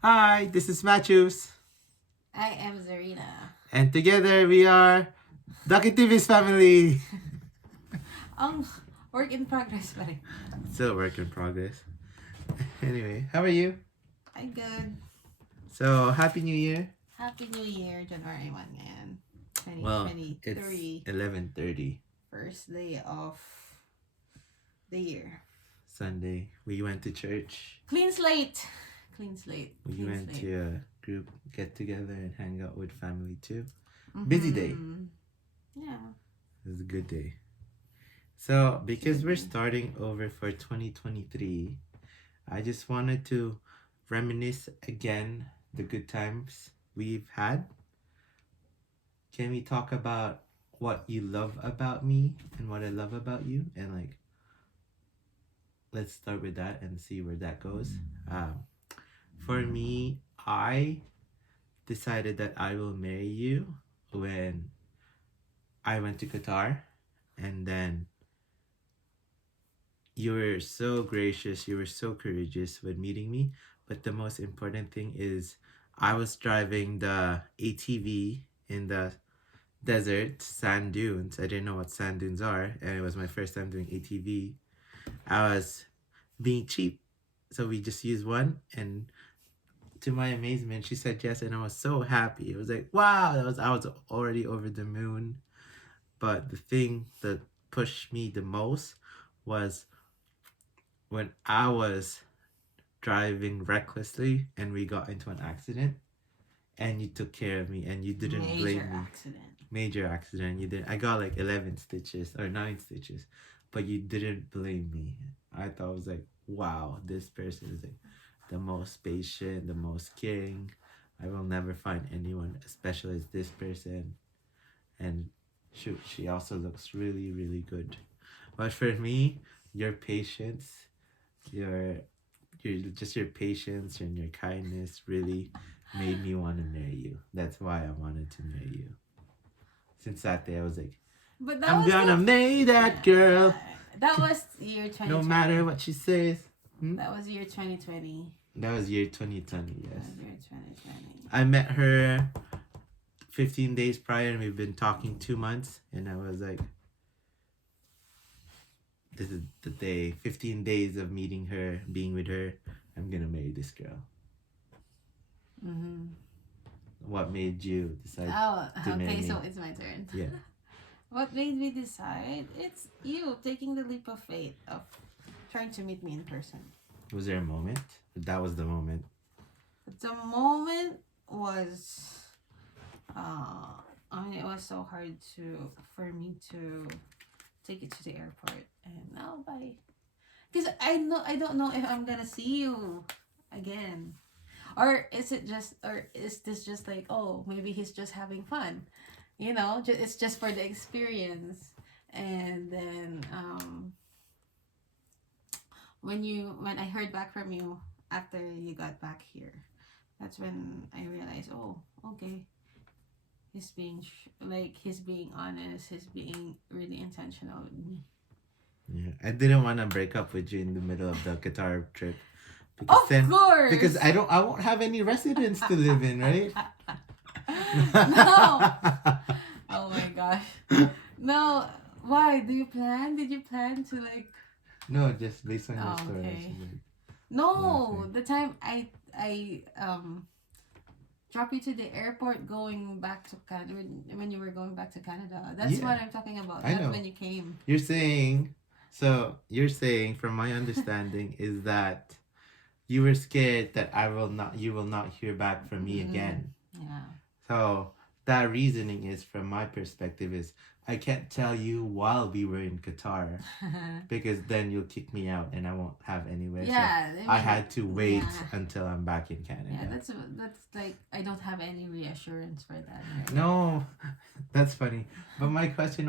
Hi, this is Matthews, I am Zarina. and together we are Ducky TV's family. Ang work in progress pa rin. Still a work in progress. Anyway, how are you? I'm good. So, Happy New Year. Happy New Year, January 1 ngayon. Well, it's 2023. 11:30 First day of the year. Sunday. We went to church. Clean slate. Clean slate. We Clean went slate. to a group get together and hang out with family too. Busy day. Yeah. It was a good day. So, because we're starting over for 2023, I just wanted to reminisce again the good times we've had. Can we talk about what you love about me and what I love about you? And like, let's start with that and see where that goes. For me, I decided that I will marry you when I went to Qatar, and then you were so gracious, you were so courageous with meeting me. But the most important thing is, I was driving the ATV in the desert, sand dunes. I didn't know what sand dunes are, and it was my first time doing ATV. I was being cheap, so we just used one, and to my amazement, she said yes, and I was so happy. It was like, wow, I was already over the moon. But the thing that pushed me the most was when I was driving recklessly and we got into an accident, and you took care of me and you didn't blame me. Major accident. You didn't. I got like 11 stitches or 9 stitches, but you didn't blame me. I thought it was like, wow, this person is like the most patient, the most caring. I will never find anyone as special as this person. And shoot, she also looks really, really good. But for me, your patience, your your patience and your kindness really made me want to marry you. That's why I wanted to marry you. Since that day, I was like, But I'm gonna marry that girl. That was year 2020. No matter what she says. That was year 2020. That was year 2020, yes. That was year 2020. I met her 15 days prior and we've been talking 2 months. And I was like, this is the day, 15 days of meeting her, being with her. I'm gonna marry this girl. What made you decide to marry me? So it's my turn. Yeah. What made me decide? It's you taking the leap of faith of trying to meet me in person. Was there a moment? That was the moment. The moment was, it was so hard for me to take it to the airport and now bye. Because I don't know if I'm gonna see you again. Or is this just like, oh, maybe he's just having fun, it's just for the experience. And then when I heard back from you after you got back here, that's when I realized, oh, okay, he's being he's being honest, he's being really intentional with me. Yeah, I didn't want to break up with you in the middle of the Qatar trip. Of course. Because I won't have any residence to live in, right? No. Oh my gosh. No. Why? Did you plan to like? No, just based on your story. Okay. No, the time I drop you to the airport going back to Canada, when you were going back to Canada. That's what I'm talking about. I know. When you came. You're saying from my understanding is that you were scared that you will not hear back from me again. Yeah. So that reasoning is, from my perspective, is I can't tell you while we were in Qatar because then you'll kick me out and I won't have anywhere. Yeah. So I had to wait until I'm back in Canada. Yeah, that's like, I don't have any reassurance for that. Right? No, that's funny. But my question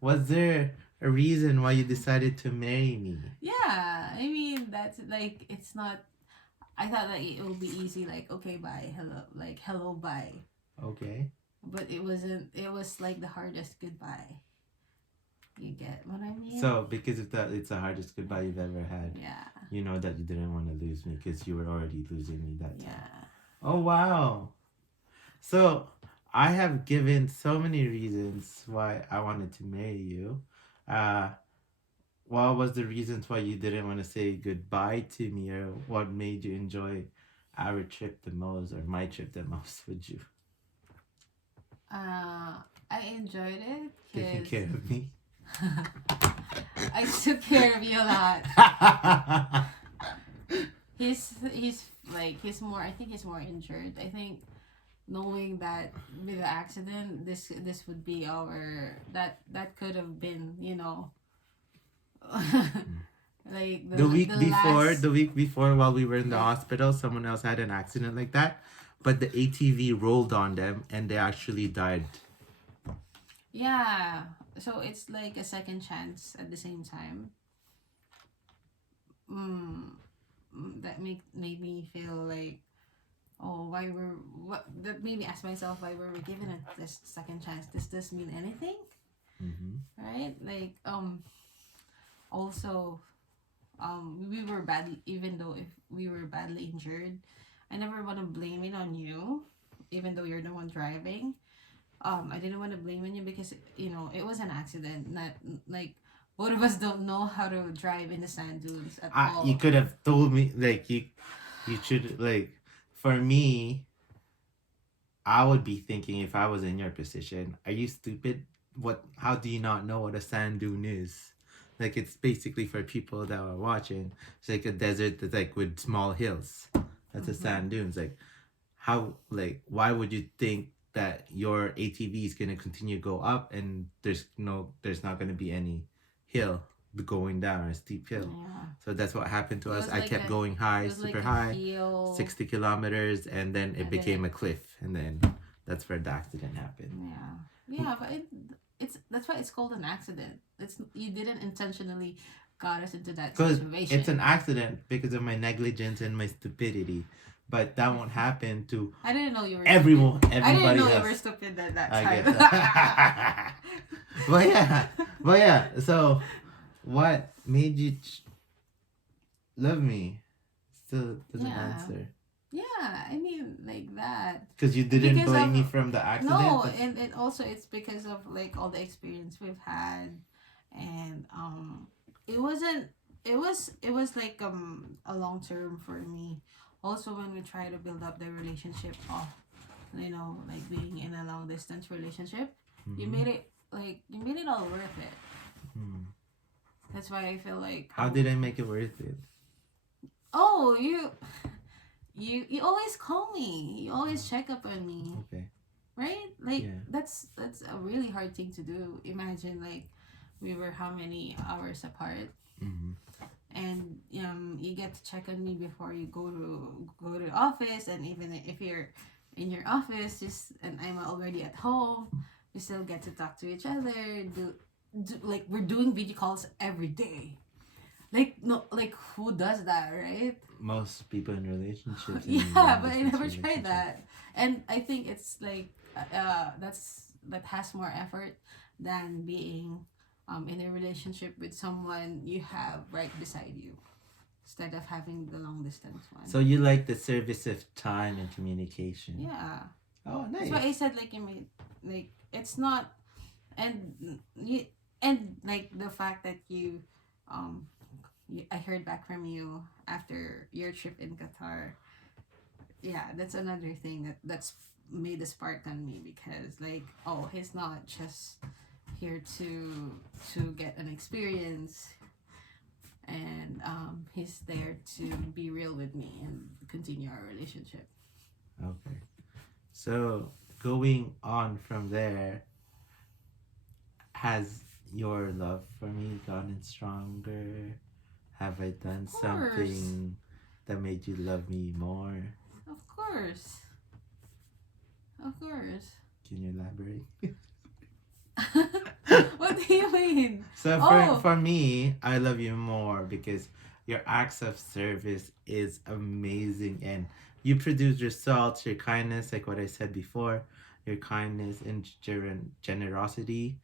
was there a reason why you decided to marry me? Yeah, I mean, that's like, it's not. I thought that it would be easy, like, okay, bye, hello, bye. Okay. But it wasn't. It was like the hardest goodbye. You get what I mean? So, because of that, it's the hardest goodbye you've ever had. Yeah. You know that you didn't want to lose me because you were already losing me that time. Yeah. Oh, wow. So, I have given so many reasons why I wanted to marry you. Uh, what was the reasons why you didn't want to say goodbye to me, or what made you enjoy our trip the most, or my trip the most? Would you I enjoyed it taking because care of me? I took care of you a lot. He's he's more. I think he's more injured. I think knowing that with the accident, this would be our that could have been, like The week the before, last. while we were in the Yeah. hospital, someone else had an accident like that, but the ATV rolled on them and they actually died. Yeah. So it's like a second chance at the same time. Mm, that made me feel like, oh, why were what that made me ask myself, why were we given it this second chance? Does this mean anything? Mm-hmm. Right? Like also we were badly, even though if we were badly injured, I never want to blame it on you, even though you're the one driving. I didn't want to blame on you because it was an accident, not like both of us don't know how to drive in the sand dunes at You all. could have told me, like, you should, like, for me, I would be thinking if I was in your position, are you stupid? How do you not know what a sand dune is? Like, it's basically, for people that are watching, it's like a desert that's like with small hills. That's a sand dunes. Like, why would you think that your ATV is gonna continue to go up and there's not gonna be any hill going down, or a steep hill? Yeah. So that's what happened to It us. was I like kept a going it high, was like super a high, hill. 60 kilometers, and then it And became then a cliff, and then that's where the accident happened. yeah, but it's that's why it's called an accident. It's You didn't intentionally got us into that Because situation. it's an accident because of my negligence and my stupidity. But that won't happen to I didn't know you were everyone, stupid. I didn't everybody know you else. were stupid at that I time. guess. But yeah. So, what made you love me? Still doesn't Yeah. answer. Yeah, I mean like that. Because you didn't Because blame of- me from the accident. No, That's- and also it's because of like all the experience we've had, and it was like a long term for me. Also, when we try to build up the relationship of like being in a long distance relationship, you Mhm. made it all worth it. Hmm. That's why I feel like How did I make it worth it? oh you always call me, you always check up on me. Okay. Right? Like Yeah. that's a really hard thing to do. Imagine like we were how many hours apart, Mm-hmm. and you get to check on me before you go to the office, and even if you're in your office just and I'm already at home, we still get to talk to each other, do like we're doing video calls every day. Like no, like who does that, right? Most people in relationships. in Yeah, but I long-distance never tried relationships. that. And I think it's like that has more effort than being in a relationship with someone you have right beside you, instead of having the long distance one. So you like the service of time and communication. Yeah, Oh, that's why I nice. said like you made like it's not, and you and like the fact that um I heard back from you after your trip in Qatar. Yeah, that's another thing that's made a spark on me, because like, oh, he's not just here to get an experience, and he's there to be real with me and continue our relationship. Okay. So going on from there, has your love for me gotten stronger? Have I done Of course. something that made you love me more? Of course. Of course. Can you elaborate? What do you mean? So Oh. for me, I love you more because your acts of service is amazing, and you produce results, your kindness, like what I said before, your kindness and generosity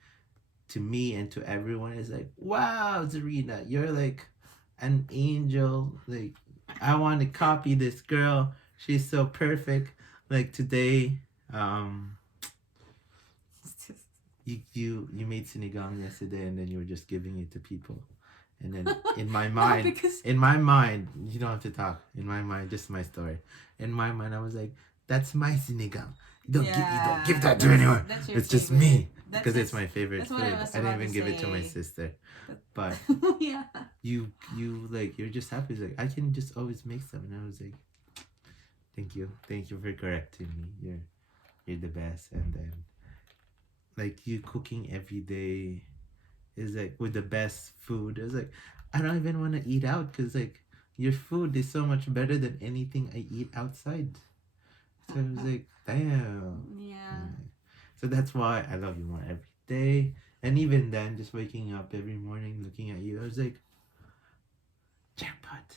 to me and to everyone is like, wow, Zarina, you're like an angel. Like, I want to copy this girl. She's so perfect. Like today, um, you made sinigang yesterday, and then you were just giving it to people. And then in my No, mind, because you don't have to talk. In my mind, just my story. In my mind, I was like, "That's my sinigang. You don't give that to anyone. that's your It's just favorite. me That's because it's just my favorite that's what I food. was I didn't about even to give it to my say. sister, but Yeah. you like you're just happy. It's like I can just always make some, and I was like, thank you for correcting me. You're the best. And then like you cooking every day is like with the best food. I was like, I don't even want to eat out because like your food is so much better than anything I eat outside. So I was like, damn. Yeah. So that's why I love you more every day. And even then, just waking up every morning looking at you, I was like, jackpot.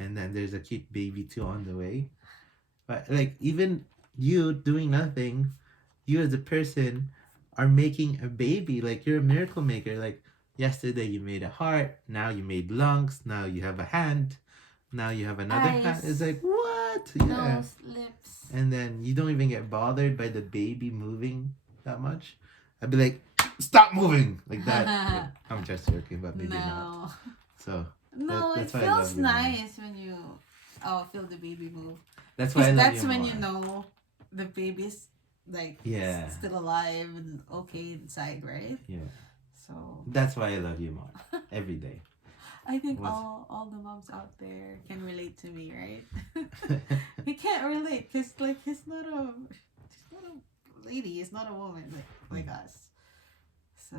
And then there's a cute baby too on the way. But like even you doing nothing, you as a person are making a baby. Like you're a miracle maker. Like yesterday you made a heart, now you made lungs, now you have a hand, now you have another hand. It's Eyes, like what? Yeah. nose, lips. And then you don't even get bothered by the baby moving that much. I'd be like, stop moving like that. But I'm just joking, but maybe not. No. So No, it that's why I feels love you more. nice when you feel the baby move. That's why I Because love that's you when more. you know the baby's like Yeah. still alive and okay inside, right? Yeah. So That's why I love you more every day. I think What's- all the moms out there can relate to me, right? He can't relate because like he's not a lady, he's not a woman like us. So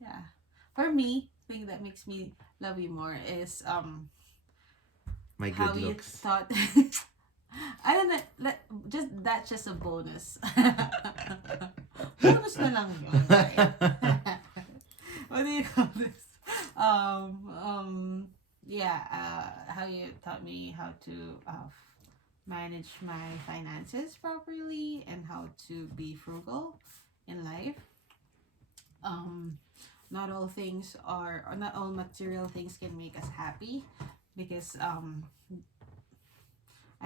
yeah, for me, thing that makes me love you more is My how good you looks. thought. I don't know. Just that's just a bonus. Bonus na lang yun, right? What do you call this? Yeah. How you taught me how to manage my finances properly and how to be frugal in life. Um, not all things are, or not all material things can make us happy, because I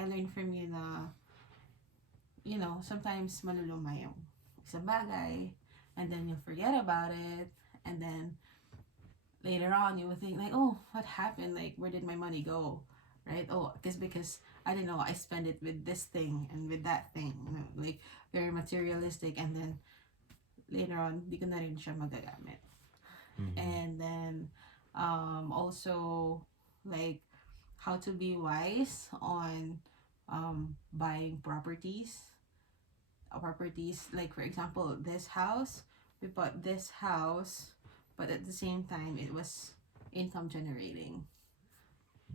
learned from you na, sometimes maluluma yung isang bagay, and then you'll forget about it, and then later on you will think like, oh, what happened? Like, where did my money go? Right? Oh, because I don't know, I spend it with this thing and with that thing, like very materialistic, and then later on, di ko na rin siya magagamit. Mhm. And then also like how to be wise on buying properties, like for example, this house, we bought this house, but at the same time it was income generating,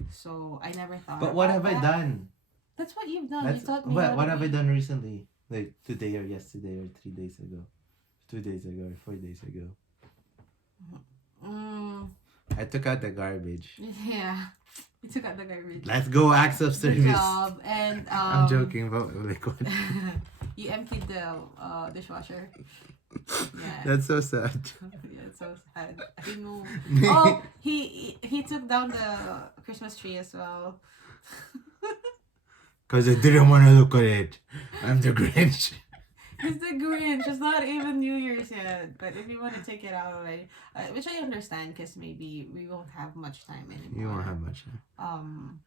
so I never thought But what about have I that. done? That's what you've done. That's You taught me what how what to have I be- done recently? Like today or yesterday or 3 days ago, 2 days ago or 4 days ago. Mm, I took out the garbage. yeah, you took out the garbage. Let's go, acts of Good service. job. And I'm joking, but like what? you emptied the dishwasher. Yeah. That's so sad. Yeah, it's so sad. I know. Oh, he took down the Christmas tree as well. Cause I didn't want to look at it. I'm the Grinch. It's the Grinch. It's not even New Year's yet. But if you want to take it out already, which I understand, because maybe we won't have much time anymore. You won't have much.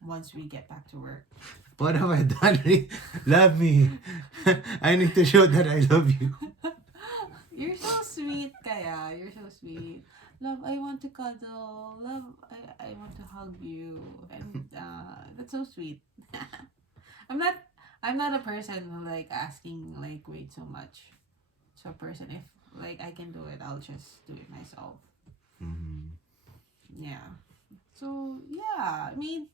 Once we get back to work. What have I done? Love me. I need to show that I love you. You're so sweet, Kaya. You're so sweet. Love, I want to cuddle. Love, I want to hug you. And that's so sweet. I'm not a person who like asking like way too much to a person. If like I can do it, I'll just do it myself. Mm-hmm. Yeah. So, yeah. I mean,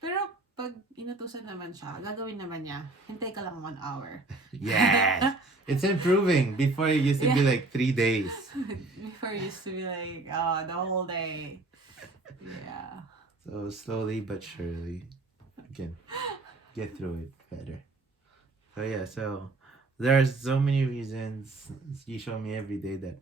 pero pag inutusan naman siya, gagawin naman niya. Hintay ka lang 1 hour. Yes. It's improving. Before it used to be like 3 days. Before it used to be like, the whole day. Yeah. So slowly but surely, you can get through it better. So yeah, so there are so many reasons you show me every day that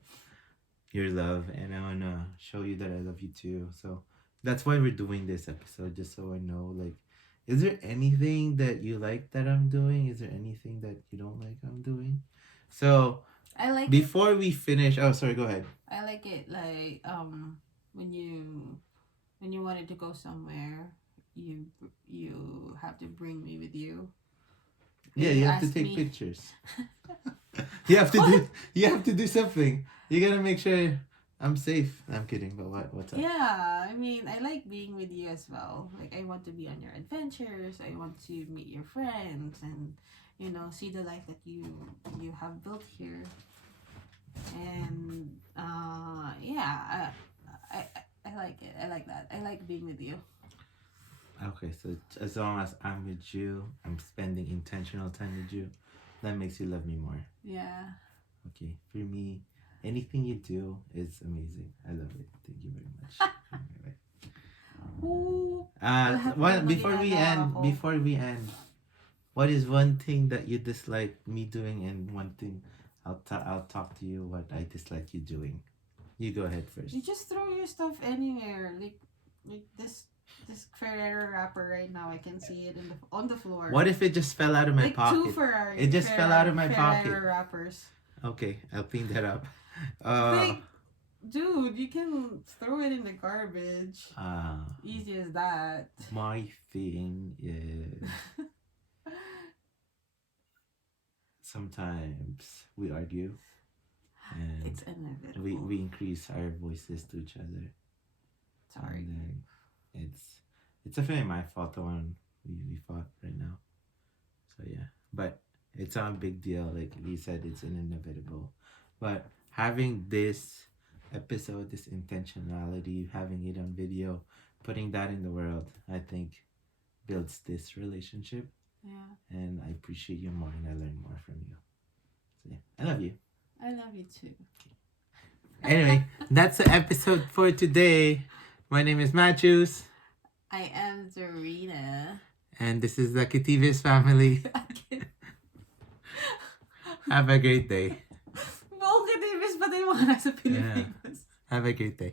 your love, and I wanna show you that I love you too. So that's why we're doing this episode, just so I know. Like, is there anything that you like that I'm doing? Is there anything that you don't like I'm doing? So I like it. before we finish, oh sorry, go ahead. I like it like when you wanted to go somewhere, you have to bring me with you. Yeah, You you have to ask take me. pictures. You have to do. You have to do something. You gotta make sure I'm safe. I'm kidding, but what's up? Yeah, I mean, I like being with you as well. Like, I want to be on your adventures. I want to meet your friends and, see the life that you have built here. And yeah, I like it. I like that. I like being with you. Okay, so as long as I'm with you, I'm spending intentional time with you. That makes you love me more. Yeah. Okay, for me, anything you do is amazing. I love it. Thank you very much. Anyway. Ooh. One before Maging we agaw end, ako. before we end, what is one thing that you dislike me doing, and one thing I'll talk to you what I dislike you doing. You go ahead first. You just throw your stuff anywhere. Like this Ferrero wrapper right now. I can see it on the floor. What if it just fell out of my like pocket? two Ferrari. It just fell out of my Ferrero pocket. wrappers. Okay, I'll clean that up. Like, dude, you can throw it in the garbage. Easy as that. My thing is sometimes we argue and It's inevitable. we increase our voices to each other. Sorry. And then it's definitely my fault the one we fought right now. So yeah, but it's not a big deal. Like we said, it's inevitable. But having this episode, this intentionality, having it on video, putting that in the world, I think builds this relationship. Yeah. And I appreciate you more, and I learn more from you. So yeah, I love you. I love you too. Anyway, that's the episode for today. My name is Matthews. I am Zarina. And this is the Kitivis family. Have a great day. Bakit ibig pa din mga nasa Pilipinas? Have a great day.